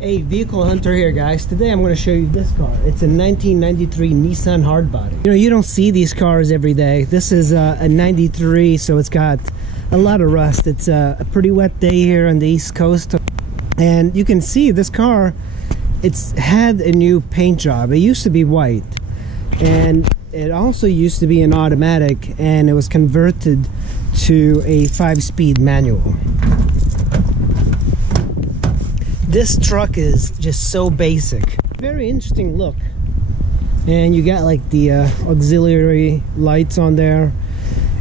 Hey, Vehicle Hunter here, guys. Today I'm going to show you this car. It's a 1993 Nissan Hardbody. You know, you don't see these cars every day. This is a 93, so it's got a lot of rust. It's a pretty wet day here on the East Coast. And you can see this car, it's had a new paint job. It used to be white. And it also used to be an automatic, and it was converted to a 5-speed manual. This truck is just so basic. Very interesting look. And you got like the auxiliary lights on there.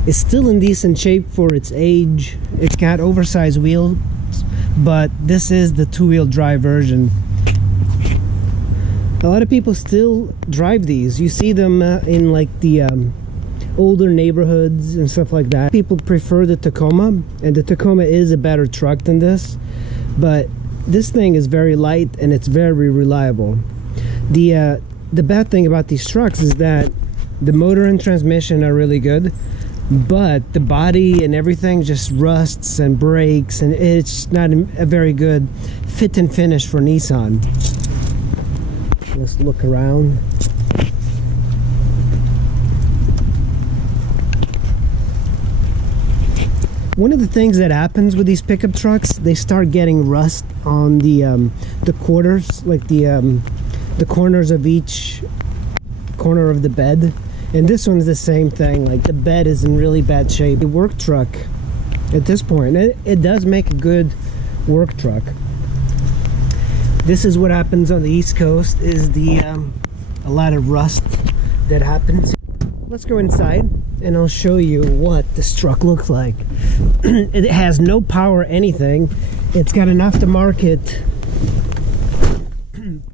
It's still in decent shape for its age. It's got oversized wheels, but this is the two-wheel drive version. A lot of people still drive these. You see them in like the older neighborhoods and stuff like that. People prefer the Tacoma, and the Tacoma is a better truck than this, but this thing is very light and it's very reliable. The bad thing about these trucks is that the motor and transmission are really good, but the body and everything just rusts and breaks, and it's not a very good fit and finish for Nissan. Let's look around. One of the things that happens with these pickup trucks, they start getting rust on the quarters, like the corners of each corner of the bed. And this one's the same thing. Like, the bed is in really bad shape. A work truck at this point, it does make a good work truck. This is what happens on the East Coast, is a lot of rust that happens. Let's go inside and I'll show you what this truck looks like. It has no power anything. It's got an aftermarket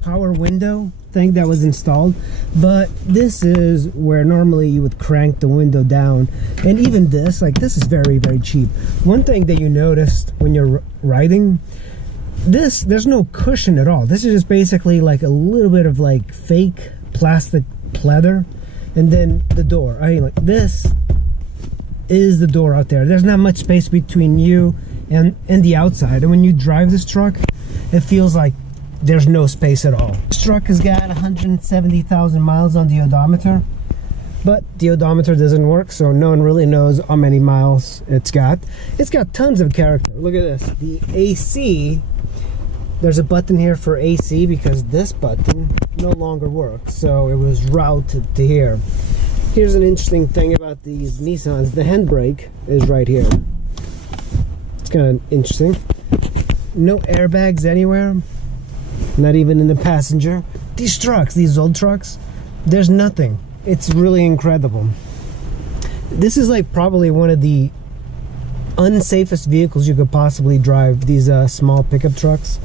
power window thing that was installed, but this is where normally you would crank the window down. And even this, like, this is very cheap. One thing that you noticed when you're riding, there's no cushion at all. This is just basically like a little bit of like fake plastic pleather. And then the door, I mean, like, this is the door out there. There's not much space between you and the outside. And when you drive this truck, it feels like there's no space at all. This truck has got 170,000 miles on the odometer, but the odometer doesn't work, so no one really knows how many miles it's got. It's got tons of character. Look at this. The AC, there's a button here for AC because this button no longer works, so it was routed to here. Here's an interesting thing about these Nissans. The handbrake is right here. It's kind of interesting. No airbags anywhere, not even in the passenger. These trucks, these old trucks, there's nothing. It's really incredible. This is like probably one of the unsafest vehicles you could possibly drive, these small pickup trucks.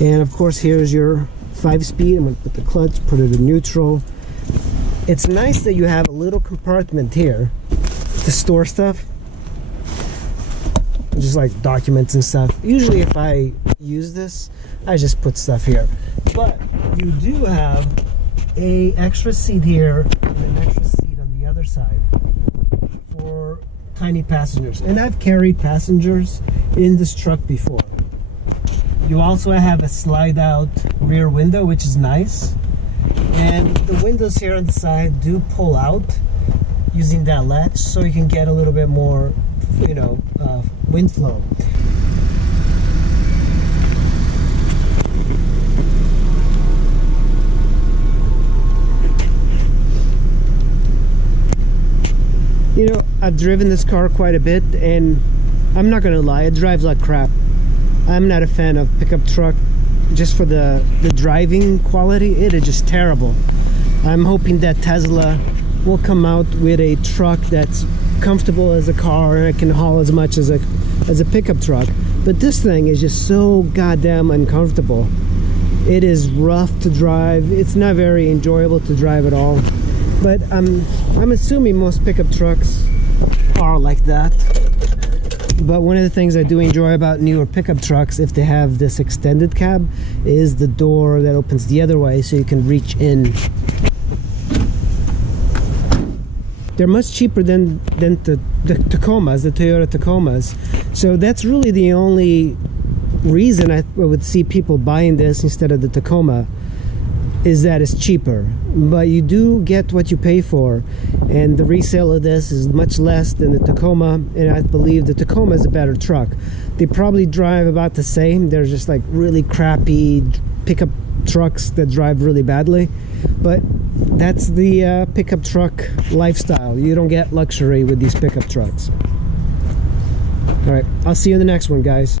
And of course, here's your 5-speed. I'm going to put the clutch, put it in neutral. It's nice that you have a little compartment here to store stuff, just like documents and stuff. Usually if I use this, I just put stuff here. But you do have an extra seat here and an extra seat on the other side for tiny passengers. And I've carried passengers in this truck before. You also have a slide out rear window, which is nice. And the windows here on the side do pull out using that latch, so you can get a little bit more, you know, wind flow. You know, I've driven this car quite a bit, and I'm not gonna lie, it drives like crap. I'm not a fan of pickup truck just for the driving quality. It is just terrible. I'm hoping that Tesla will come out with a truck that's comfortable as a car and it can haul as much as a pickup truck. But this thing is just so goddamn uncomfortable. It is rough to drive. It's not very enjoyable to drive at all. But I'm assuming most pickup trucks are like that. But one of the things I do enjoy about newer pickup trucks, if they have this extended cab, is the door that opens the other way so you can reach in. They're much cheaper than the Tacomas, the Toyota Tacomas. So that's really the only reason I would see people buying this instead of the Tacoma is that it's cheaper, but you do get what you pay for, and the resale of this is much less than the Tacoma, and I believe the Tacoma is a better truck. They probably drive about the same. They're just like really crappy pickup trucks that drive really badly, but that's the pickup truck lifestyle. You don't get luxury with these pickup trucks. All right, I'll see you in the next one, guys.